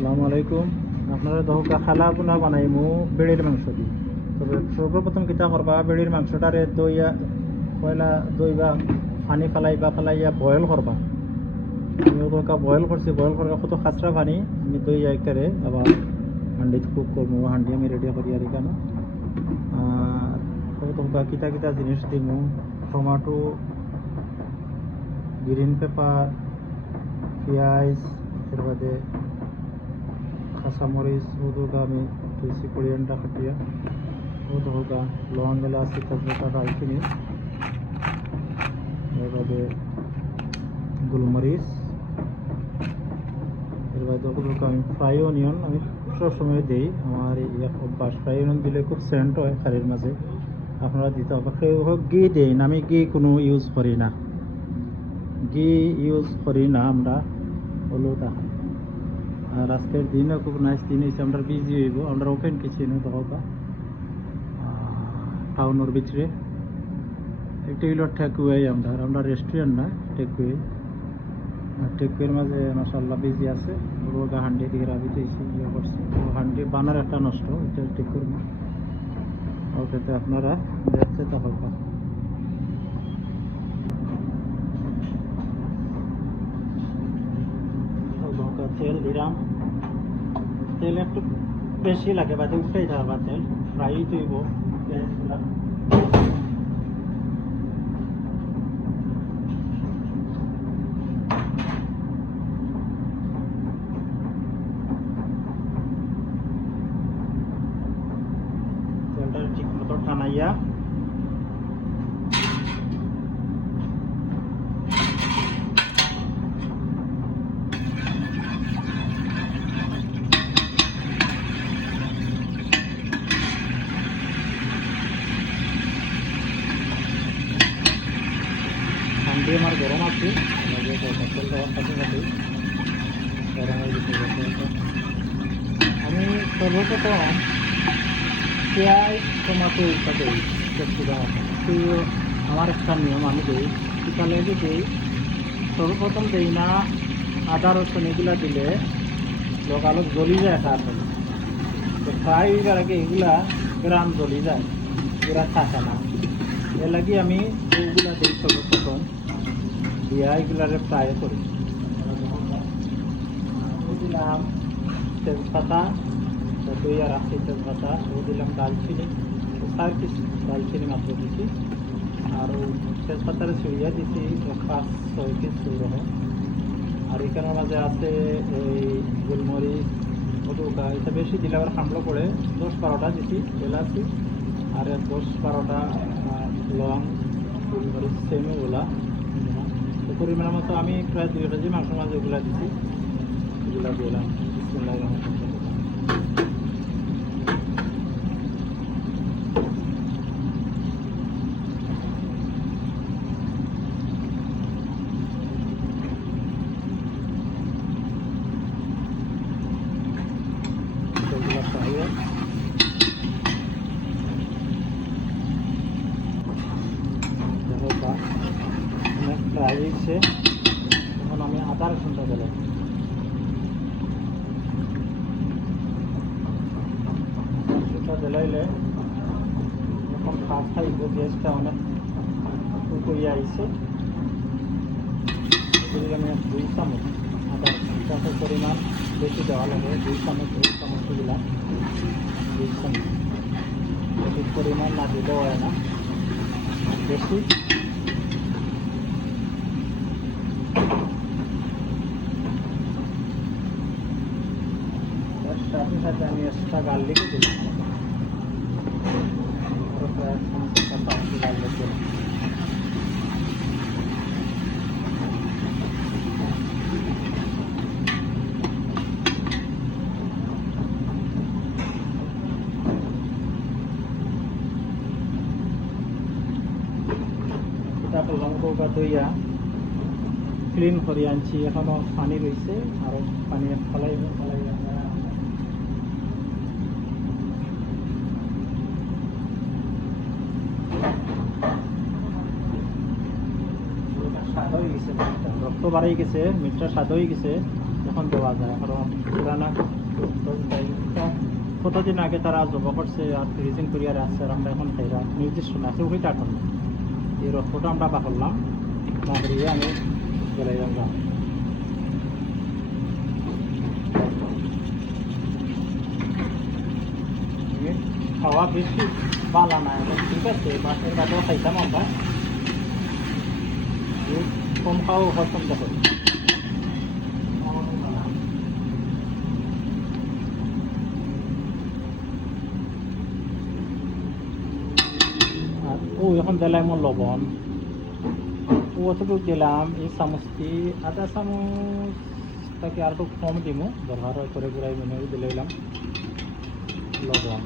আসসালামু আলাইকুম। আপনারা দহকা খালা পোনা বানাইমু বেড়ির মাংস দি। তবে সর্বপ্রথম কিতা করবা, বেড়ির মাংসটারে দইয়া পয়লা দইবা পানি ফালাইয়া বয়েল করবা। আমি দহকা বয়েল করছি, বয়েল করার কত খাচরা পানি আমি দইয়া একটারে আবার হান্ডিত কুক করবো। হান্ডি আমি রেডি করি আর কেন আর দহকা কিতা কিতা জিনিস দিমু, টমাটো, গ্রিন পেপার, পেঁয়াজ, এর বাদে কাঁচামরিচ, ওদুকা আমি তুলসী কোরিয়ানটা কাটিয়া ওদুকা লং এলাচি তেজপাতা দারচিনি, এর বাদে গোলমরিচ, এর বাদে ওদুকা আমি ফ্রাই অনিয়ন আমি সবসময় দিই। আমার এই অভ্যাস, ফ্রাই অনিয়ন দিলে খুব সেন্ট হয় কারির মাঝে, আপনারা দিতে হবে। সেই হোক ঘি দিই না, আমি ঘি কোনো ইউজ করি না, আমরা হলেও দেখা। আর আজকের দিনও খুব নাইস দিন হয়েছে, আমরা বিজি হইব। আমরা ওপেন কিচেনে দেখা টাউনের ভিতরে একটা হইল টেকওয়ে। আমরা রেস্টুরেন্ট না, টেকওয়ের মাঝে মাশাআল্লাহ বিজি আছে। রোগা হান্ডি দিয়ে রাবি দিয়েছি, ইয়ে করছি। হান্ডি বানার একটা নষ্ট, এটা ঠিক করবো। ওকে, তো আপনারা দেখতে তো হবে। তেল দিলাম, তেল একটু বেশি লাগে, বাদে উঠাই থাকবা তেল, ফ্রাই তৈব পেঁয়াজগুলা। তেলটা ঠিক মতো টানাইয়া হান্ডি আমার গরম আছে, তেল দেওয়ার সাথে সাথেই গরম হয়ে গেছে। আমি সর্বপ্রথম পেঁয়াজ টমাটো ইত্যাদি একটু দেওয়া, আমার একটা নিয়ম আমি দিই। শীতালে দিই সর্বপ্রথম দিই না আদা রসুন, এগুলা দিলে লোকালোক জ্বলি যায় তাড়াতাড়ি। তো ফ্রাই হইবার আগে এগুলা গ্রাম জ্বলি যায়, এরা থাকে না। এর লাগে আমি ওগুলা দিই সর্বপ্রথম দিয়া এগুলারে ফ্রাই করি। দিলাম তেজপাতা, দই আর রাখছি তেজপাতা, ও দিলাম দালচিনি, 4 পিস দালচিনি মাত্র দিছি। আর তেজপাতারে ছড়িয়ে দিছি 5-6 পিস রকম। আর এখানের মাঝে আছে এই গোলমরিচ, ওদুকা, এটা বেশি দিলে আবার হামলো পড়ে। 10-12টা দিছি এলাচি, আর 10-12টা লং, গোলমরিচ সেম ওগুলা। তো পরিমাণ মতো আমি প্রায় 2 কেজি মাংস মাঝে ওগুলা দিছি, এগুলা দিলাম। বিসমিল্লাহির রহমানির রহিম। ফ্রাই হয়েছে, এখন আমি আদা রসুনটা দিলাম। দিলাইলে এখন ভাত খাইব, গ্যাসটা অনেক করিয়া আইছে। আমি 2 চামচ আদা রসুন, পরিমাণ বেশি দেওয়া লাগে, 2 চামচ দিলাম। 2 চামচ বেশি পরিমাণ না দিতে হয় না বেশি। সাথে সাথে আমি এক্সট্রা গার্লিকও দিলাম, গার্লিক দিলাম। এটা করলাম কৌকা দইয়া ক্লিন করে আনছি, এখনো পানি রয়েছে, আরও পানি ফলাইব। স্বাদ হয়ে গেছে, রক্ত বাড়াই গেছে, মিটটা স্বাদ হয়ে গেছে। এখন দেওয়া যায় কারণ পুরানা কতদিন আগে তারা জবা করছে আর ফ্রিজিং করিয়া রাখছে আর আমরা এখন খাইরা নির্দিষ্ট না কেউ হইতে এখন এই রক্তটা আমরা বাকলাম বাকরিয়ে আমি গেলে যাবো খাওয়া বেশি বালা না এখন ঠিক আছে মাছের কাছেও খাইতাম আমরা কম খাওয়া পছন্দ করি আর ও এখন দিলাম লবণ ও অতটুকু দিলাম এই চামচটি আধা চামচ তাকে আর একটু কম দিমু দরকার করে ঘুরাই মেনে দিলাম লবণ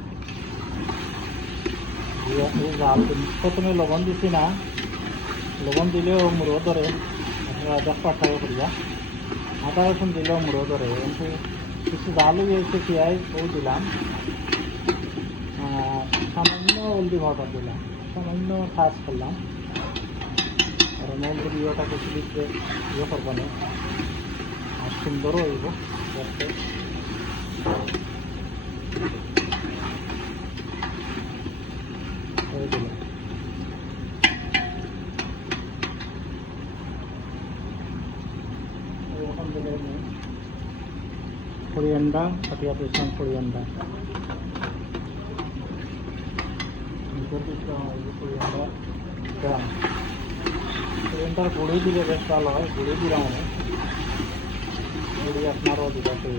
জাল প্রথমে লবণ দিছি না লবণ দিলেও মুড়ো ধরে আপনারা দেখো আঠারো করিয়া আদা রসুন দিলেও মুড়ো ধরে কিন্তু কিছু জাল হয়েছে পেঁয়াজ ও দিলাম সামান্য হলদি পাউডার দিলাম সামান্য কাজ করলাম কারণ হলদি ইয়েটাকে কিছু ইয়ে করবো না আর সুন্দরও হইব দেখতে coriander, tapi apa isang coriander? Coriander gulai juga best kalau gulai di dalam gulai asmara juga tuh.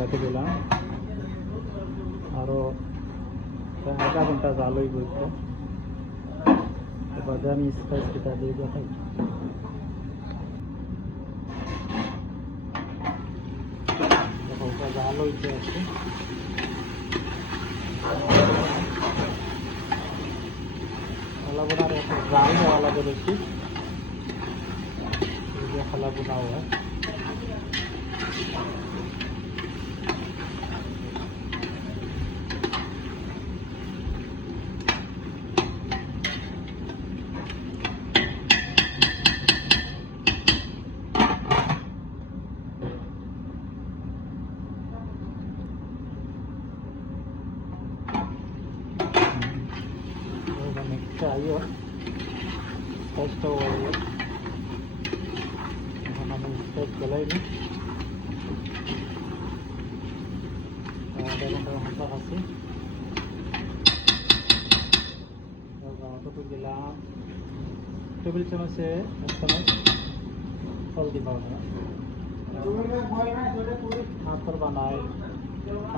রাখে দিলাম আরও আধা ঘন্টা জাল হয়ে বলতে এবার আমি স্পাইস পিঠা দিয়ে দেখাই দেখো ওটা জাল হইতে আছে খালা বোনার একটা জাল হওয়া লাগে বেশি খালা বোনা হয় ayo test over এখন আমি স্টেপ গলাই নি আধা ঘন্টা আছে কতটুকু দিলাম টেবিল চামচে এক চামচ হলদি পাউডার হাতর বানায়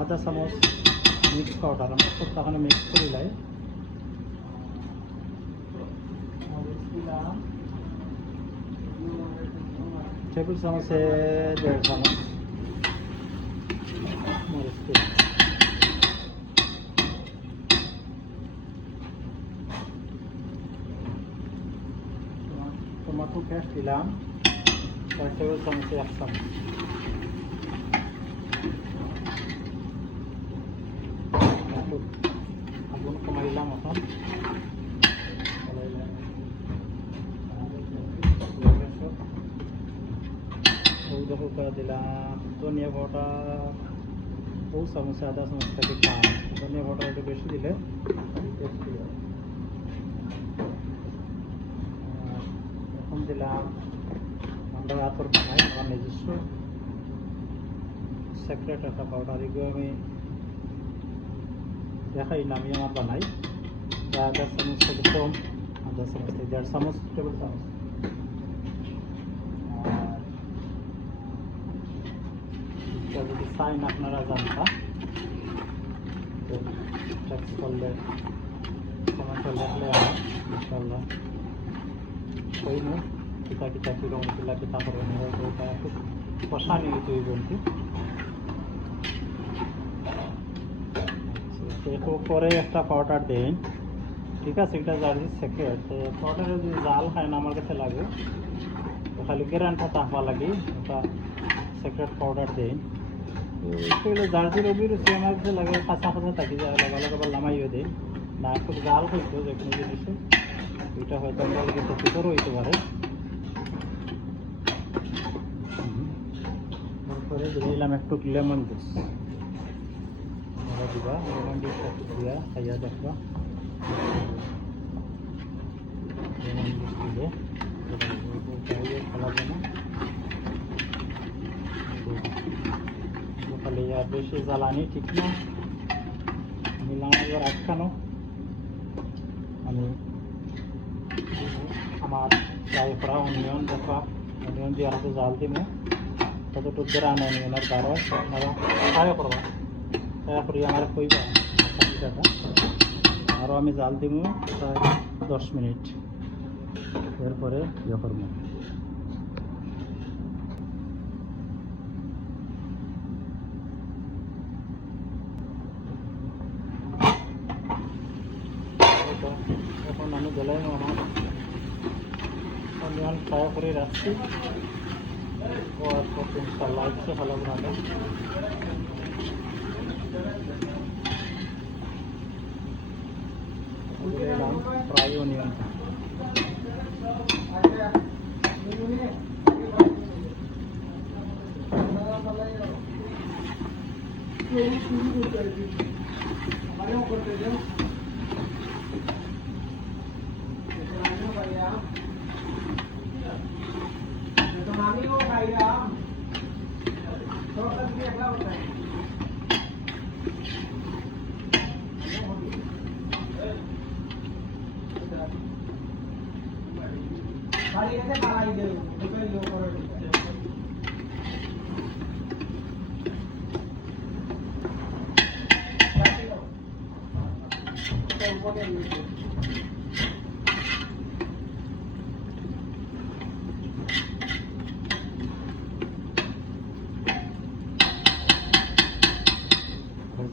আধা চামচ মিক্স পাউডার আমরা সবটাখানে মিক্স করে লাই টেবিল চামচে 1.5 চামচ মরিচ টমেটো পেস্ট দিলাম 4 টেবিল চামচে 1 চামচ আগুন কমাই দিলাম এখন হুকা দিলাম ধনিয়া পাউডার ও চামচে আধা চামচ থেকে কম ধনিয়া পাউডার একটু বেশি দিলে এখন দিলাম আমরা আতর বানাই আমার নিজস্ব সেক্রেট একটা পাউডার এগুলো আমি দেখাই না আমি আমার বানাই আধা চামচ থেকে কম আধা চামচ থেকে 1.5 চামচ টেবিল চামচ যদি চাইন আপনারা জানতা টেক্সট করলে কমেন্টে লিখলে আমার ইনশাল্লাহ কইমু কিতা কিতা কিরকম কিলা কিতা করবেন ওটা একটু কষা নিয়ে তৈরি বলছি একটু পরে একটা পাউডার দেন ঠিক আছে এটা জানি সেক্রেট পাউডারে যদি জাল খায় না আমার কাছে লাগে খালি গ্যারান্টি থাকবা লাগে ওটা সেক্রেট পাউডার দেন একটু হলে জার্জির অভিরুচি আমার যে লাগে কাঁচা কাঁচা থাকি যায় লগালগ আবার লামাইও দেয় না খুব জাল হইতো যে কোনো জিনিসে এটা হয়তো আমরা লাগে ক্ষতিকরও হইতে পারে। তারপরে দিলাম একটু লেমন জুস দিবা লেমন জুস একটু দিয়া খাইয়া দেখবা লেমন জুস দিলে খেলা না খালি আর বেশি জ্বালানি ঠিক না। আমি লাগানোর আটকানো আমি আমার ফ্রাই করা অনিয়ন দেখা অনিয়ন দিয়ে আরো জাল দিব কতটুকু করে আনে অনিয়নের গাঢ় আপনারা ফ্রাই করবা ফ্রাই করি আমার কইবা টাকা আরও আমি জাল দিব প্রায় 10 মিনিট এরপরে ইয়ে করবো। এখন আমি গেলে আমার অনিয়ন ফ্রাই করে রাখছি ও ইনশাল্লাহ ইচ্ছে ভালো বানাবে। দিলাম ফ্রাই অনিয়ন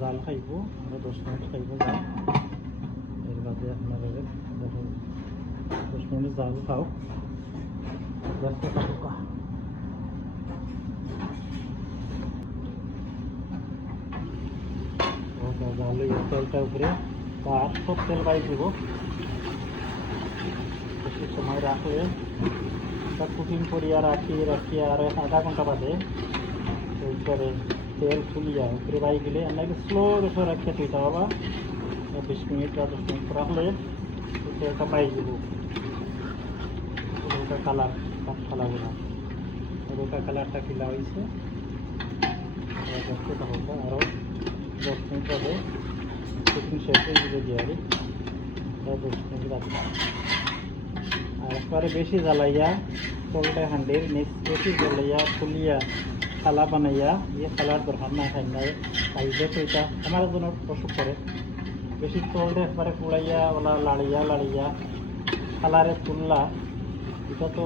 জাল খাইব আরো 10 মিনিট খাইব জাল এর বাদে আপনারা দেখুন 10 মিনিট জাল খাও দেখতে থাকুক জাল তেলটা উপরে আর সব তেল বাই দিব বেশি সময় রাখলে কুকিং করিয়া রাখিয়া আর আধা ঘন্টা বাদে উপরে তেল ফুলিয়া উপরে বাই গেলে আপনাকে স্লো রেসে রাখিয়ে দিতে হবে 20 মিনিট বা 10 মিনিট রাখলে তেলটা পাই যাব ওটা কালার ফালাবো না ওটা কালারটা কিলা হয়েছে দেখতে থাকবো আরও 10 মিনিট বাদে কুকিং শেষ হয়ে গেলে দিয়ে 10 মিনিট রাখবো আর একবারে বেশি জ্বালাইয়া তলটা হান্ডির নিচ বেশি জ্বালাইয়া ফুলিয়া খালা বানাইয়া খালার দরকার না খাই না খাইলে তো এটা আমার জন্য অসুখ করে বেশি তলটা একবারে ফুলাইয়া ওলা লাড়িয়া খালারে তুললা এটা তো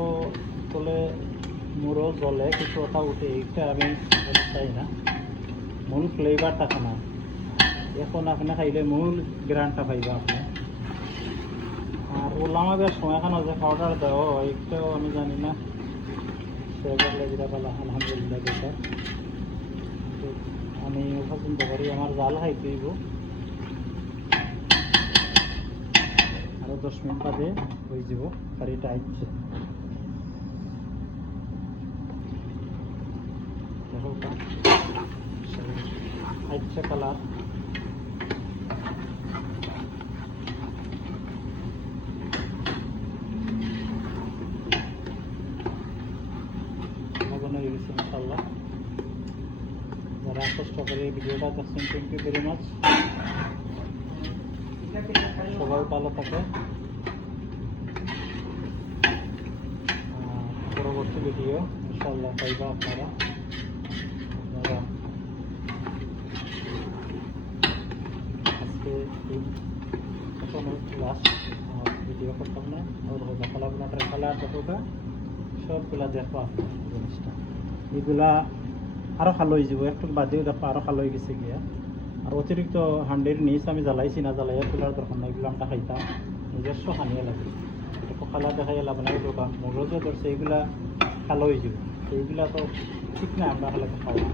তোলে মুড়ো জলে কিছু ওটা উঠে এটা আমি চাই না মূল ফ্লেভারটা খানা এখন আপনি খাইলে মূল গ্রানটা পাইবা আপনি আর ওলামাদের সময় খানা যে পাউডার দেওয়া হয় একটাও আমি জানি না সেবার লেগিরা পালা আলহামদুলিল্লাহ যেটা আমি পছন্দ করি আমার জাল হাই দিব আরও 10 মিনিট বাদে হয়ে যাব কারিটা আইছে আইছে কালার ইনশাআল্লাহ যারা কষ্ট করে ভিডিওটা দেখছেন থ্যাংক ইউ ভেরি মাচ সবাই ভালো থাকে পরবর্তী ভিডিও ইনশাআল্লাহ পাইবা আপনারা যারা আজকে লাস্ট ভিডিও করতাম না और होगा कला बनाकर कला होगा সবগুলা দেখো আপনার জিনিসটা এগুলা আরও ভালো হয়ে যাব একটু বাদেও দেখো আরও ভালো হয়ে গেছে গিয়া আর অতিরিক্ত হান্ডির নিচ আমি জ্বালাইছি না জ্বালাইয়া তোলার দরকার না এগুলো আমরা খাইতাম নিজস্ব খানিয়ে লাগে এটা খালা দেখাই লাভ নাই দোকান মগজে ধরছে এইগুলা ভালো হয়ে যাব এইগুলা তো ঠিক না আমরা খালাকে খাওয়া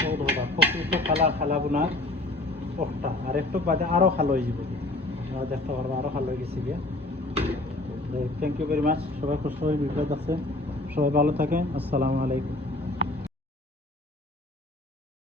বহুত হবা ফকুটো খালা বোনার ওটা আর একটু বাদে আরও ভালো হয়ে যাবে আপনারা দেখতে পারবো আরও ভালো হয়ে গেছে গিয়া থ্যাংক ইউ ভেরি মাচ সবাই খুশ সবাই বিপদ আছে সবাই ভালো থাকেন আসসালামু আলাইকুম